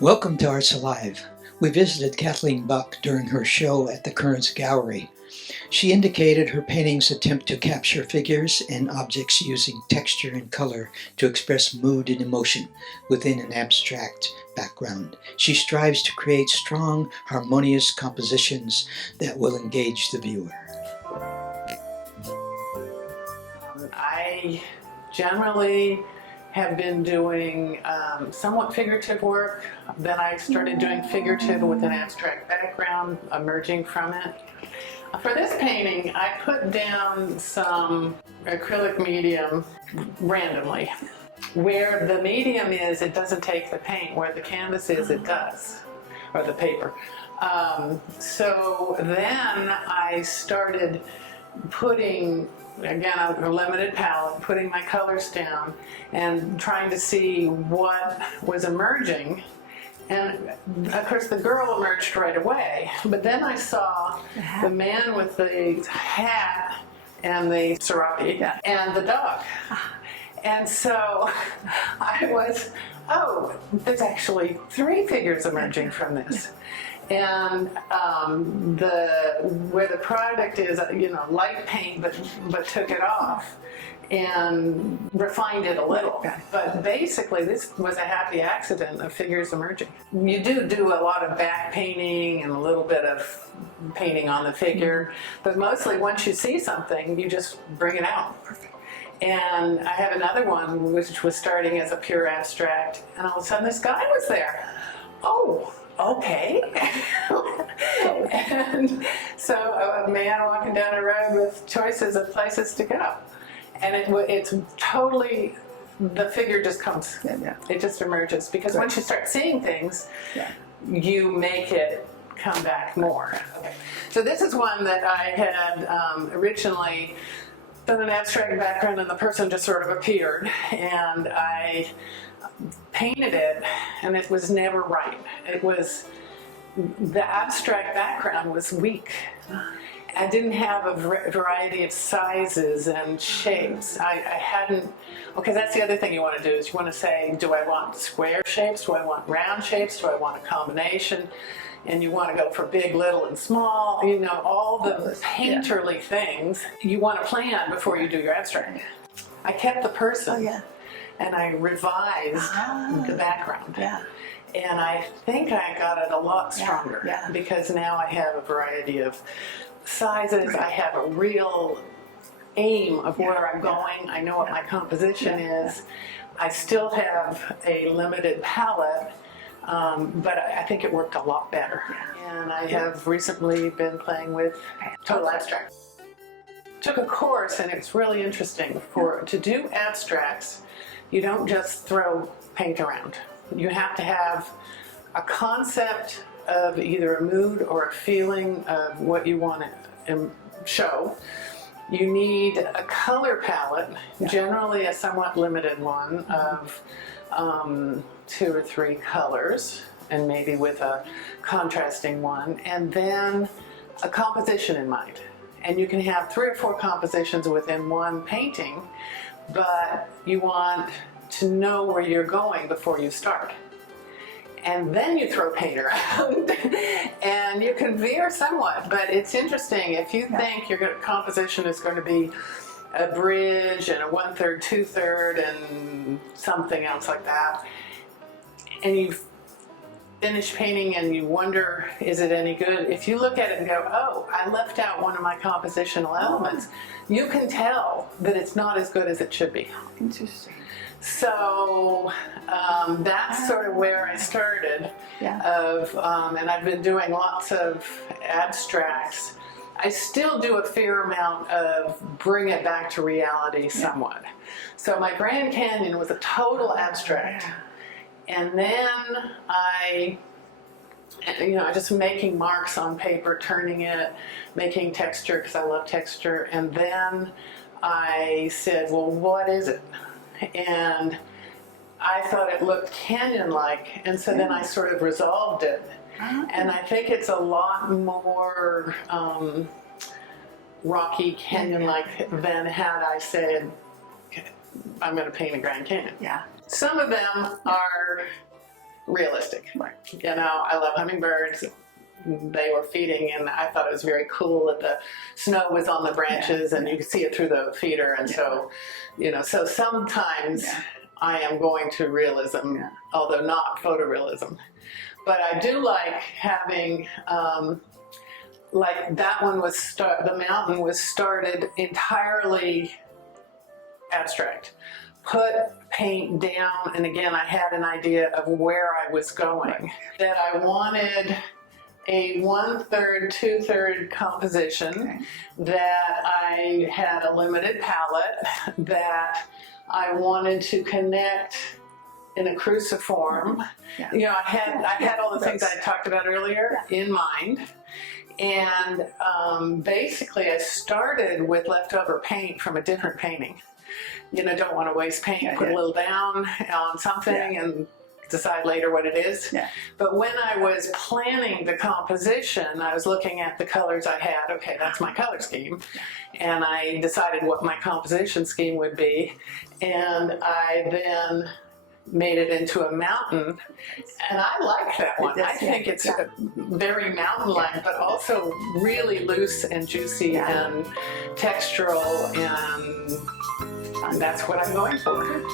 Welcome to Arts Alive. We visited Kathleen Buck during her show at the Currants Gallery. She indicated her paintings attempt to capture figures and objects using texture and color to express mood and emotion within an abstract background. She strives to create strong, harmonious compositions that will engage the viewer. I generally have been doing somewhat figurative work. Then I started doing figurative with an abstract background emerging from it. For this painting, I put down some acrylic medium randomly. Where the medium is, it doesn't take the paint. Where the canvas is, it does, or the paper. So then I started putting, again, a limited palette, putting my colors down and trying to see what was emerging. And of course the girl emerged right away, but then I saw the man with the hat and the serape and the dog. And so I was, oh, there's actually 3 figures emerging from this. And where the product is, light paint, but took it off and refined it a little. But basically, this was a happy accident of figures emerging. You do a lot of back painting and a little bit of painting on the figure, but mostly once you see something, you just bring it out. And I have another one which was starting as a pure abstract, and all of a sudden this guy was there. Oh, okay. And so a man walking down a road with choices of places to go. And it's totally, the figure just comes, it just emerges. Because once you start seeing things, you make it come back more. Okay. So this is one that I had originally done an abstract background and the person just sort of appeared. And I painted it and it was never right. It was, the abstract background was weak. I didn't have a variety of sizes and shapes. I hadn't, okay, that's the other thing you want to do is you want to say, do I want square shapes? Do I want round shapes? Do I want a combination? And you want to go for big, little, and small, all the painterly things you want to plan before you do your abstract. I kept the person and I revised the background. And I think I got it a lot stronger because now I have a variety of sizes. I have a real aim of where I'm going. I know what my composition is. I still have a limited palette, but I think it worked a lot better. And I have recently been playing with total abstract. Took a course and it's really interesting. To do abstracts, you don't just throw paint around. You have to have a concept of either a mood or a feeling of what you want to show. You need a color palette, generally a somewhat limited one of 2 or 3 colors, and maybe with a contrasting one, and then a composition in mind. And you can have 3 or 4 compositions within one painting, but you want to know where you're going before you start. And then you throw paint around and you can veer somewhat, but it's interesting. If you think your composition is going to be a bridge and a 1/3, 2/3 and something else like that, and you've finished painting and you wonder, is it any good? If you look at it and go, oh, I left out one of my compositional elements, you can tell that it's not as good as it should be. Interesting. So that's sort of where I started. And I've been doing lots of abstracts. I still do a fair amount of bring it back to reality somewhat. So my Grand Canyon was a total abstract. And then I just making marks on paper, turning it, making texture because I love texture. And then I said, well, what is it? And I thought it looked canyon-like, and so then I sort of resolved it. And I think it's a lot more Rocky Canyon-like than had I said, I'm going to paint a Grand Canyon. Yeah. Some of them are realistic. Right. You know, I love hummingbirds. They were feeding, and I thought it was very cool that the snow was on the branches, and you could see it through the feeder. And so, you know, so sometimes I am going to realism, although not photorealism. But I do like having, like that one was, the mountain was started entirely abstract. Put paint down, and again, I had an idea of where I was going. That I wanted a 1/3, 2/3 composition, that I had a limited palette, that I wanted to connect in a cruciform. You know, I had all the things I talked about earlier in mind. And basically I started with leftover paint from a different painting. You know, don't want to waste paint, put a little down on something and decide later what it is. But when I was planning the composition, I was looking at the colors I had. Okay, that's my color scheme. And I decided what my composition scheme would be. And I then made it into a mountain, and I like that one. I think it's very mountain-like, but also really loose and juicy and textural, and that's what I'm going for.